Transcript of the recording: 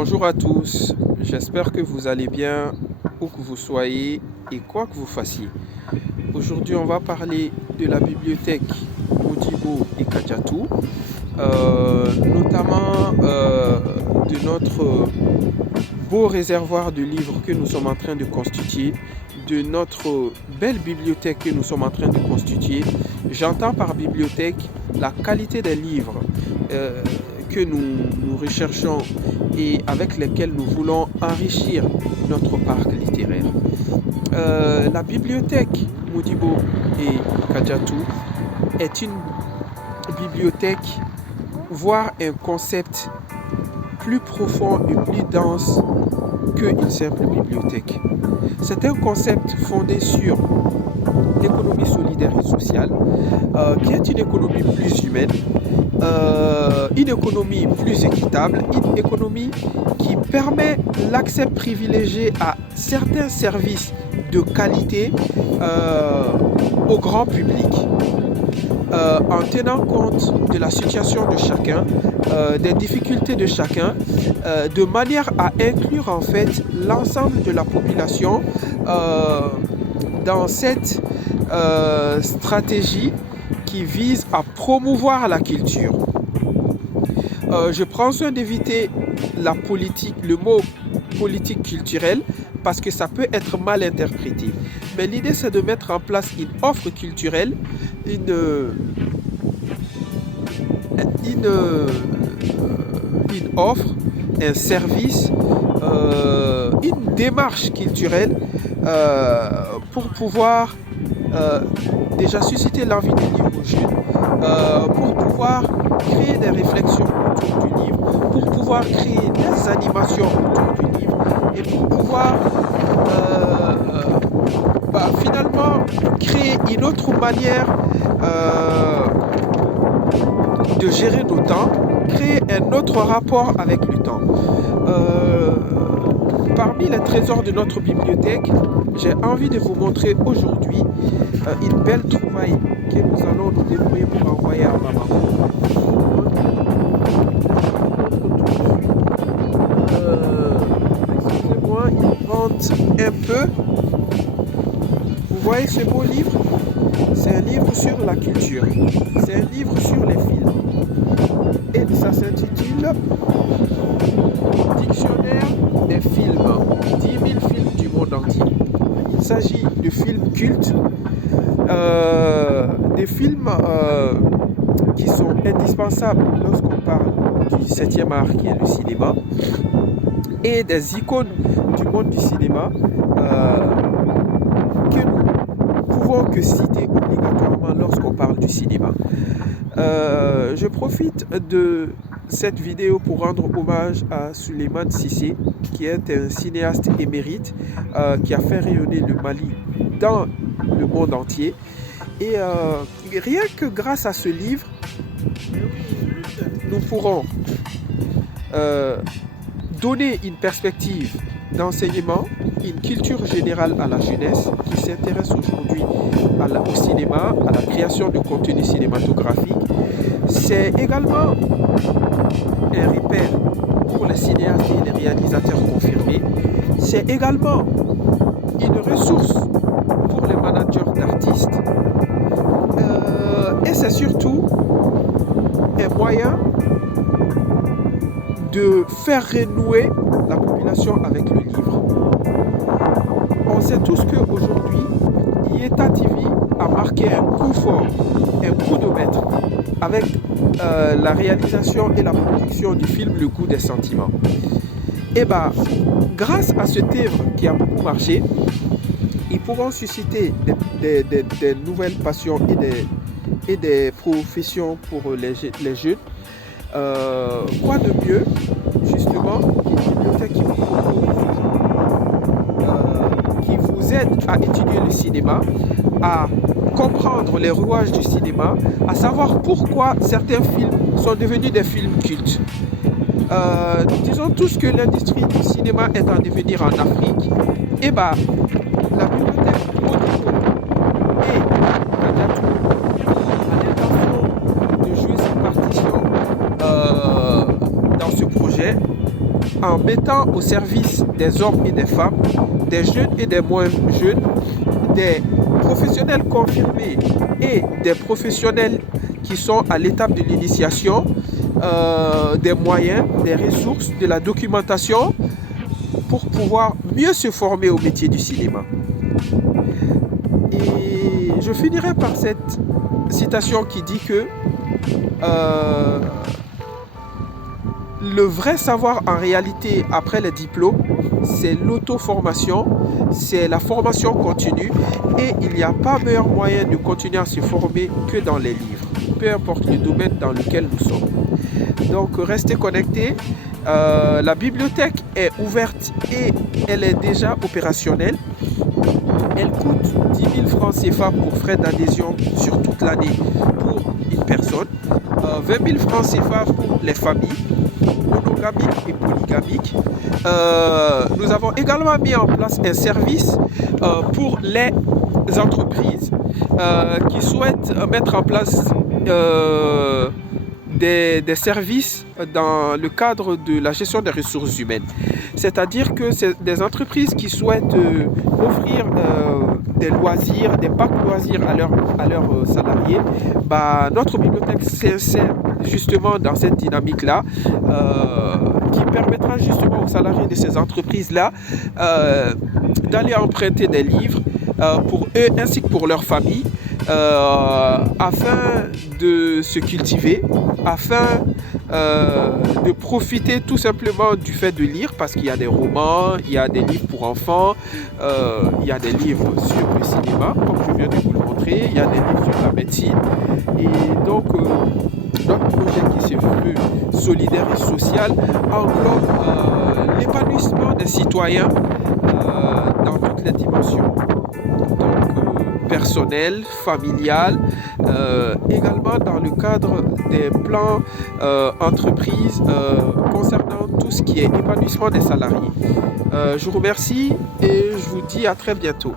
Bonjour à tous, j'espère que vous allez bien où que vous soyez et quoi que vous fassiez. Aujourd'hui, on va parler de la bibliothèque Modibo et Kadiatou, notamment de notre beau réservoir de livres que nous sommes en train de constituer, de notre belle bibliothèque que nous sommes en train de constituer. J'entends par bibliothèque la qualité des livres que nous recherchons et avec lesquels nous voulons enrichir notre parc littéraire. La bibliothèque Modibo et Kadiatou est une bibliothèque, voire un concept plus profond et plus dense qu'une simple bibliothèque. C'est un concept fondé sur l'économie solidaire et sociale, qui est une économie plus humaine, une économie plus équitable, une économie qui permet l'accès privilégié à certains services de qualité au grand public, en tenant compte de la situation de chacun, des difficultés de chacun, de manière à inclure en fait l'ensemble de la population dans cette stratégie qui vise à promouvoir la culture. Je prends soin d'éviter le mot politique culturelle parce que ça peut être mal interprété. Mais l'idée c'est de mettre en place une offre culturelle, une offre, un service, une démarche culturelle pour pouvoir déjà susciter l'envie de lire aux jeunes, pour pouvoir créer des réflexions autour du livre, pour pouvoir créer des animations autour du livre et pour pouvoir finalement créer une autre manière de gérer nos temps, créer un autre rapport avec le temps. Parmi les trésors de notre bibliothèque, j'ai envie de vous montrer aujourd'hui une belle trouvaille que nous allons nous débrouiller pour envoyer à Bamako. Excusez-moi, il vente un peu. Vous voyez ce beau livre? C'est un livre sur la culture. C'est un livre sur les films. Et ça s'intitule Dictionnaire des films. 10 000 films du monde entier. Il s'agit de films cultes, des films qui sont indispensables lorsqu'on parle du 7e art qui est le cinéma, et des icônes du monde du cinéma que nous pouvons que citer obligatoirement lorsqu'on parle du cinéma. Je profite de cette vidéo pour rendre hommage à Souleymane Cissé, qui est un cinéaste émérite qui a fait rayonner le Mali dans le monde entier. Et rien que grâce à ce livre, nous pourrons donner une perspective d'enseignement, une culture générale à la jeunesse qui s'intéresse aujourd'hui au cinéma, à la création de contenu cinématographique. C'est également un repère pour les cinéastes et les réalisateurs confirmés. C'est également une ressource pour les managers d'artistes. Et c'est surtout un moyen de faire renouer la population avec le livre. On sait tous qu'aujourd'hui, Yeta TV a marqué un coup fort, un coup de maître avec la réalisation et la production du film Le Goût des sentiments. Et grâce à ce œuvre qui a beaucoup marché, ils pourront susciter des nouvelles passions et des professions pour les jeunes. Quoi de mieux, justement, une bibliothèque qui vous aide à étudier le cinéma, à comprendre les rouages du cinéma, à savoir pourquoi certains films sont devenus des films cultes. Nous disons tous que l'industrie du cinéma est en devenir en Afrique. Et la bibliothèque Modibo et Kadiatou a l'intention de jouer cette partition dans ce projet en mettant au service des hommes et des femmes, des jeunes et des moins jeunes, des professionnels confirmés et des professionnels qui sont à l'étape de l'initiation, des moyens, des ressources, de la documentation pour pouvoir mieux se former au métier du cinéma. Et je finirai par cette citation qui dit que le vrai savoir en réalité après les diplômes, c'est l'auto-formation, c'est la formation continue et il n'y a pas meilleur moyen de continuer à se former que dans les livres, peu importe le domaine dans lequel nous sommes. Donc restez connectés, la bibliothèque est ouverte et elle est déjà opérationnelle. Elle coûte 10 000 francs CFA pour frais d'adhésion sur toute l'année pour une personne, 20 000 francs CFA pour les familles monogamiques et polygamiques. Nous avons également mis en place un service pour les entreprises qui souhaitent mettre en place des services dans le cadre de la gestion des ressources humaines. C'est-à-dire que c'est des entreprises qui souhaitent offrir des loisirs, des packs loisirs à leurs salariés. Notre bibliothèque s'insère justement dans cette dynamique-là qui permettra justement aux salariés de ces entreprises-là d'aller emprunter des livres pour eux ainsi que pour leur famille afin de se cultiver, afin de profiter tout simplement du fait de lire, parce qu'il y a des romans, il y a des livres pour enfants, il y a des livres sur le cinéma, comme je viens de vous le montrer, il y a des livres sur la médecine. Et donc, notre projet qui se veut solidaire et social englobe l'épanouissement des citoyens dans toutes les dimensions. Donc, personnel, familial, également dans le cadre des plans entreprises concernant tout ce qui est épanouissement des salariés. Je vous remercie et je vous dis à très bientôt.